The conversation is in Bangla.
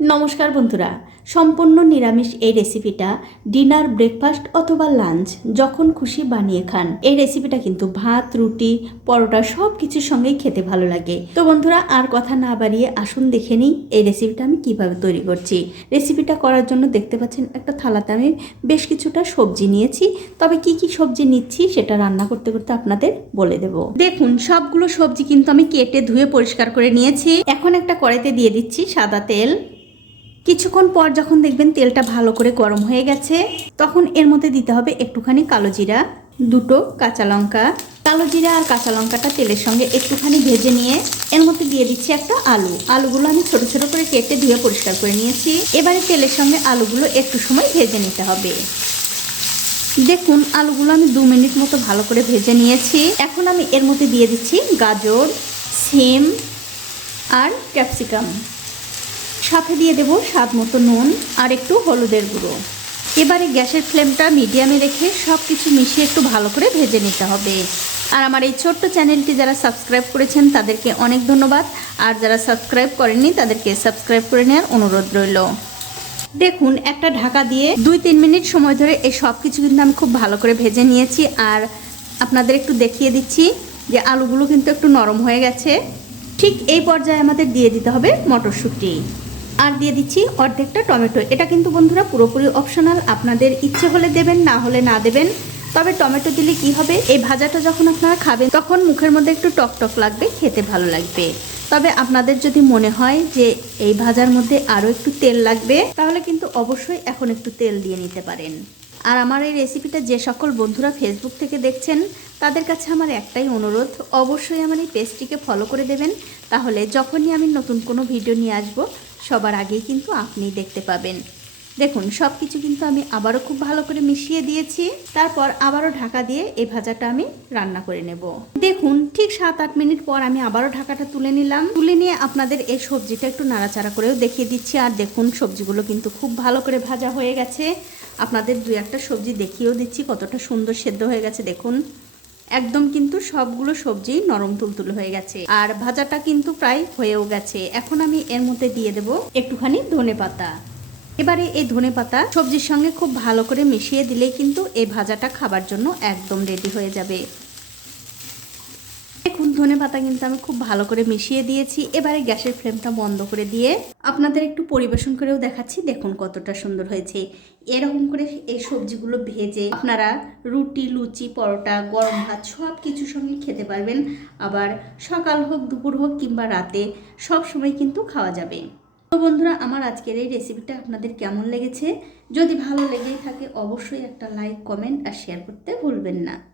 নমস্কার বন্ধুরা, সম্পূর্ণ নিরামিষ এই রেসিপিটা ডিনার ব্রেকফাস্ট অথবা লাঞ্চ যখন খুশি বানিয়ে খান। এই রেসিপিটা কিন্তু ভাত, রুটি, পরোটা সব কিছুর সঙ্গেই খেতে ভালো লাগে। তো বন্ধুরা, আর কথা না বাড়িয়ে আসুন দেখে নিই এই রেসিপিটা আমি কীভাবে তৈরি করছি। রেসিপিটা করার জন্য দেখতে পাচ্ছেন একটা থালাতে আমি বেশ কিছুটা সবজি নিয়েছি। তবে কি কি সবজি নিচ্ছি সেটা রান্না করতে করতে আপনাদের বলে দেব। দেখুন, সবগুলো সবজি কিন্তু আমি কেটে ধুয়ে পরিষ্কার করে নিয়েছি। এখন একটা কড়াইতে দিয়ে দিচ্ছি সাদা তেল। কিছুক্ষণ পর যখন দেখবেন তেলটা ভালো করে গরম হয়ে গেছে, তখন এর মধ্যে দিতে হবে একটুখানি কালো জিরা, দুটো কাঁচা লঙ্কা। কালো জিরা আর কাঁচা লঙ্কাটা তেলের সঙ্গে একটুখানি ভেজে নিয়ে এর মধ্যে দিয়ে দিচ্ছি একটা আলু। আলুগুলো আমি ছোট ছোট করে কেটে ধুয়ে পরিষ্কার করে নিয়েছি। এবারে তেলের সঙ্গে আলুগুলো একটু সময় ভেজে নিতে হবে। দেখুন, আলুগুলো আমি দু মিনিট মতো ভালো করে ভেজে নিয়েছি। এখন আমি এর মধ্যে দিয়ে দিচ্ছি গাজর, সিম আর ক্যাপসিকাম। সাথে দিয়ে দেবো স্বাদ মতো নুন আর একটু হলুদের গুঁড়ো। এবারে গ্যাসের ফ্লেমটা মিডিয়ামে রেখে সব কিছু মিশিয়ে একটু ভালো করে ভেজে নিতে হবে। আর আমার এই ছোট্ট চ্যানেলটি যারা সাবস্ক্রাইব করেছেন, তাদেরকে অনেক ধন্যবাদ। আর যারা সাবস্ক্রাইব করেননি, তাদেরকে সাবস্ক্রাইব করে নেওয়ার অনুরোধ রইল। দেখুন, একটা ঢাকা দিয়ে দুই তিন মিনিট সময় ধরে এই সব কিছু কিন্তু আমি খুব ভালো করে ভেজে নিয়েছি। আর আপনাদের একটু দেখিয়ে দিচ্ছি যে আলুগুলো কিন্তু একটু নরম হয়ে গেছে। ঠিক এই পর্যায়ে আমাদের দিয়ে দিতে হবে মটরশুঁটি। আর দিয়ে দিচ্ছি অর্ধেকটা টমেটো। এটা কিন্তু বন্ধুরা পুরোপুরি অপশনাল আপনাদের ইচ্ছে হলে দেবেন, না হলে না দেবেন। তবে টমেটো দিলে কি হবে? এই ভাজাটা যখন আপনারা খাবেন, তখন মুখের মধ্যে একটু টক টক লাগবে, খেতে ভালো লাগবে। তবে আপনাদের যদি মনে হয় যে এই ভাজার মধ্যে আরও একটু তেল লাগবে, তাহলে কিন্তু অবশ্যই এখন একটু তেল দিয়ে নিতে পারেন। আর আমার এই রেসিপিটা যে সকল বন্ধুরা ফেসবুক থেকে দেখছেন, তাদের কাছে আমার একটাই অনুরোধ, অবশ্যই আমার এই পেজটিকে ফলো করে দেবেন। তাহলে যখনই আমি নতুন কোনো ভিডিও নিয়ে আসব সবার আগেই কিন্তু আপনি দেখতে পাবেন। দেখুন সব কিছু কিন্তু আমি আবারও খুব ভালো করে মিশিয়ে দিয়েছি। তারপর আবারও ঢাকা দিয়ে এই ভাজাটা আমি রান্না করে নেব। দেখুন, ঠিক সাত আট মিনিট পর আমি আবারও ঢাকাটা তুলে নিলাম। তুলে নিয়ে আপনাদের এই সবজিটা একটু নাড়াচাড়া করেও দেখিয়ে দিচ্ছি। আর দেখুন, সবজিগুলো কিন্তু খুব ভালো করে ভাজা হয়ে গেছে। আপনাদের দুই একটা সবজি দেখিয়েও দিচ্ছি কতটা সুন্দর সেদ্ধ হয়ে গেছে। দেখুন একদম কিন্তু সবগুলো সবজি নরম তুলতুল হয়ে গেছে। আর ভাজাটা কিন্তু প্রায় হয়েও গেছে। এখন আমি এর মধ্যে দিয়ে দেব একটুখানি ধনে পাতা। এবারে এই ধনে পাতা সবজির সঙ্গে খুব ভালো করে মিশিয়ে দিলে কিন্তু এই ভাজাটা খাবার জন্য একদম রেডি হয়ে যাবে। ধনে পাতা কিন্তু আমি খুব ভালো করে মিশিয়ে দিয়েছি। এবারে গ্যাসের ফ্লেমটা বন্ধ করে দিয়ে আপনাদের একটু পরিবেশন করেও দেখাচ্ছি। দেখুন কতটা সুন্দর হয়েছে। এরকম করে এই সবজিগুলো ভেজে আপনারা রুটি, লুচি, পরোটা, গরম ভাত সব কিছুর সঙ্গে খেতে পারবেন। আবার সকাল হোক, দুপুর হোক কিংবা রাতে সব সময় কিন্তু খাওয়া যাবে। তো বন্ধুরা, আমার আজকের এই রেসিপিটা আপনাদের কেমন লেগেছে? যদি ভালো লেগেই থাকে, অবশ্যই একটা লাইক কমেন্ট আর শেয়ার করতে ভুলবেন না।